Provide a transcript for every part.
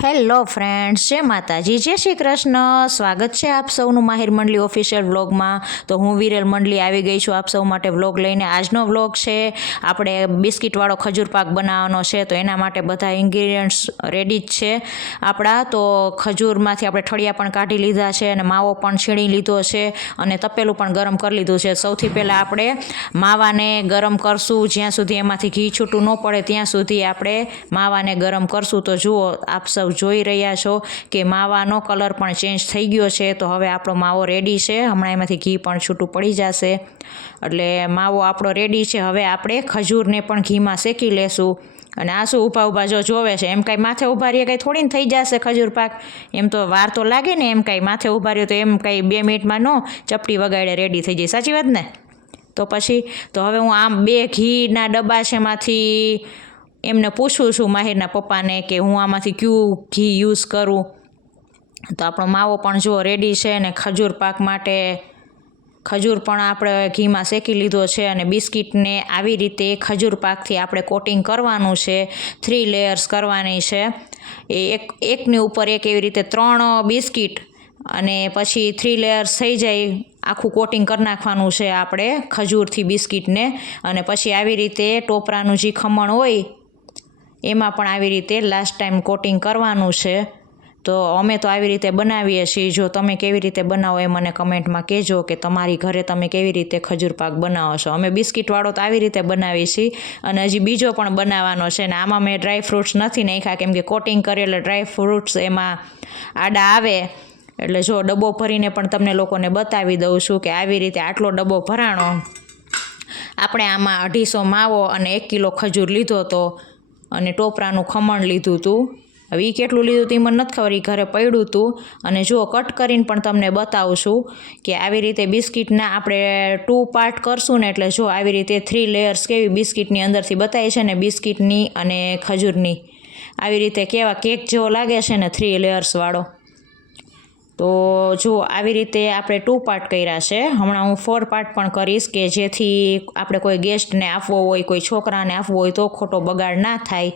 Hello friends, જય માતાજી, જય શ્રી કૃષ્ણ. સ્વાગત છે આપ સૌનું માહિર મંડલી ઓફિશિયલ વ્લોગમાં. તો હું વિરેલ મંડલી આવી ગઈ છું આપ સૌ માટે વ્લોગ લઈને. આજનો વ્લોગ છે આપણે બિસ્કિટવાળો ખજૂર પાક બનાવવાનો છે. તો એના માટે બધા ઇન્ગ્રીડિયન્ટ્સ રેડી જ છે આપણા. તો ખજૂરમાંથી આપણે ઠળિયા પણ કાઢી લીધા છે અને માવો પણ છીણી લીધો છે અને તપેલું પણ ગરમ કરી લીધું છે. સૌથી પહેલાં આપણે માવાને ગરમ કરશું. જ્યાં સુધી એમાંથી ઘી છૂટું ન પડે ત્યાં સુધી આપણે માવાને ગરમ કરશું. તો જુઓ, આપ સૌ જોઈ રહ્યા છો કે માવાનો કલર પણ ચેન્જ થઈ ગયો છે. તો હવે આપણો માવો રેડી છે. હમણાં એમાંથી ઘી પણ છૂટું પડી જશે. એટલે માવો આપણો રેડી છે. હવે આપણે ખજૂરને પણ ઘીમાં શેકી લેશું. અને આ શું ઊભા જો જોવે છે, એમ કાંઈ માથે ઊભા રહીએ કાંઈ થોડીને થઈ જશે ખજૂર પાક. એમ તો વાર તો લાગે ને, એમ કાંઈ માથે ઊભા રહ્યો તો એમ કાંઈ 2 મિનિટમાં ન ચપટી વગાડે રેડી થઈ જાય. સાચી વાત ને? તો પછી તો હવે હું આમ 2 ઘીના ડબ્બા છે એમાંથી એમને પૂછું છું માહિરના પપ્પાને કે હું આમાંથી કયું ઘી યુઝ કરું. તો આપણો માવો પણ જુઓ રેડી છે અને ખજૂર પાક માટે ખજૂર પણ આપણે ઘીમાં શેકી લીધો છે. અને બિસ્કિટને આવી રીતે ખજૂર પાકથી આપણે કોટિંગ કરવાનું છે. 3 લેયર્સ કરવાની છે. એકની ઉપર એક એવી રીતે 3 બિસ્કિટ અને પછી 3 લેયર્સ થઈ જાય આખું કોટિંગ કરી નાખવાનું છે આપણે ખજૂરથી બિસ્કિટને. અને પછી આવી રીતે ટોપરાનું જે ખમણ હોય એમાં પણ આવી રીતે લાસ્ટ ટાઈમ કોટિંગ કરવાનું છે. તો અમે તો આવી રીતે બનાવીએ છીએ. જો તમે કેવી રીતે બનાવો એ મને કમેન્ટમાં કહેજો કે તમારી ઘરે તમે કેવી રીતે ખજૂર પાક બનાવો છો. અમે બિસ્કિટવાળો તો આવી રીતે બનાવીએ છીએ અને હજી બીજો પણ બનાવવાનો છે. ને આમાં મેં ડ્રાય ફ્રૂટ્સ નથી નાખ્યા કેમ કે કોટિંગ કરીએ એટલે ડ્રાય ફ્રૂટ્સ એમાં આડા આવે. એટલે જો ડબ્બો ભરીને પણ તમને લોકોને બતાવી દઉં છું કે આવી રીતે આટલો ડબ્બો ભરાણો. આપણે આમાં 250 માવો અને 1 કિલો ખજૂર લીધો હતો અને ટોપરાનું ખમણ લીધું હતું. હવે એ કેટલું લીધું હતું એ મને નથી ખબર, એ ઘરે પડ્યું હતું. અને જુઓ, કટ કરીને પણ તમને બતાવું છું કે આવી રીતે બિસ્કિટના આપણે 2 પાર્ટ કરશું ને, એટલે જો આવી રીતે 3 લેયર્સ કેવી બિસ્કિટની અંદરથી બતાવી છે ને, બિસ્કિટની અને ખજૂરની આવી રીતે કેવા કેક જેવો લાગે છે ને 3 લેયર્સવાળો. તો જો આવી રીતે આપણે 2 પાર્ટ કર્યા છે. હમણાં હું 4 પાર્ટ પણ કરીશ કે જેથી આપણે કોઈ ગેસ્ટને આપવો હોય, કોઈ છોકરાને આપવો હોય તો ખોટો બગાડ ના થાય.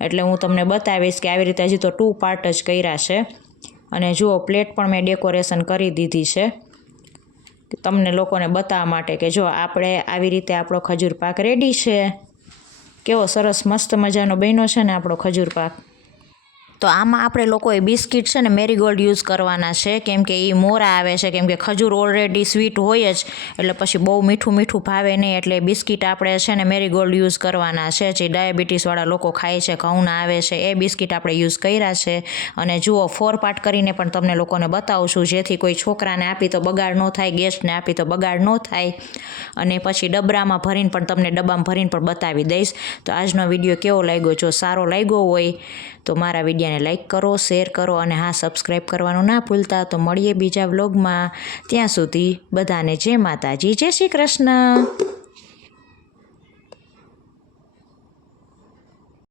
એટલે હું તમને બતાવીશ કે આવી રીતે હજી તો 2 પાર્ટ જ કર્યા છે. અને જુઓ, પ્લેટ પણ મેં ડેકોરેશન કરી દીધી છે તમને લોકોને બતાવવા માટે કે જો આપણે આવી રીતે આપણો ખજૂર પાક રેડી છે. કેવો સરસ મસ્ત મજાનો બન્યો છે ને આપણો ખજૂર પાક. તો આમાં આપણે લોકોએ બિસ્કિટ છે ને મેરીગોલ્ડ યુઝ કરવાના છે કેમ કે એ મોરા આવે છે. કેમ કે ખજૂર ઓલરેડી સ્વીટ હોય જ એટલે પછી બહુ મીઠું મીઠું ભાવે નહીં. એટલે બિસ્કિટ આપણે છે ને મેરીગોલ્ડ યુઝ કરવાના છે. જે ડાયાબિટીસવાળા લોકો ખાય છે, ઘઉંના આવે છે, એ બિસ્કિટ આપણે યુઝ કર્યા છે. અને જુઓ, 4 પાર્ટ કરીને પણ તમને લોકોને બતાવું છું જેથી કોઈ છોકરાને આપી તો બગાડ ન થાય, ગેસ્ટને આપી તો બગાડ ન થાય. અને પછી ડબરામાં ભરીને પણ તમને ડબ્બામાં ભરીને પણ બતાવી દઈશ. તો આજનો વિડીયો કેવો લાગ્યો? જો સારો લાગ્યો હોય તો મારા વિડીયોને લાઈક કરો, શેર કરો અને હા, સબસ્ક્રાઈબ કરવાનું ના ભૂલતા. તો મળીએ બીજા વ્લોગમાં. ત્યાં સુધી બધાને જય માતાજી, જય શ્રી કૃષ્ણ.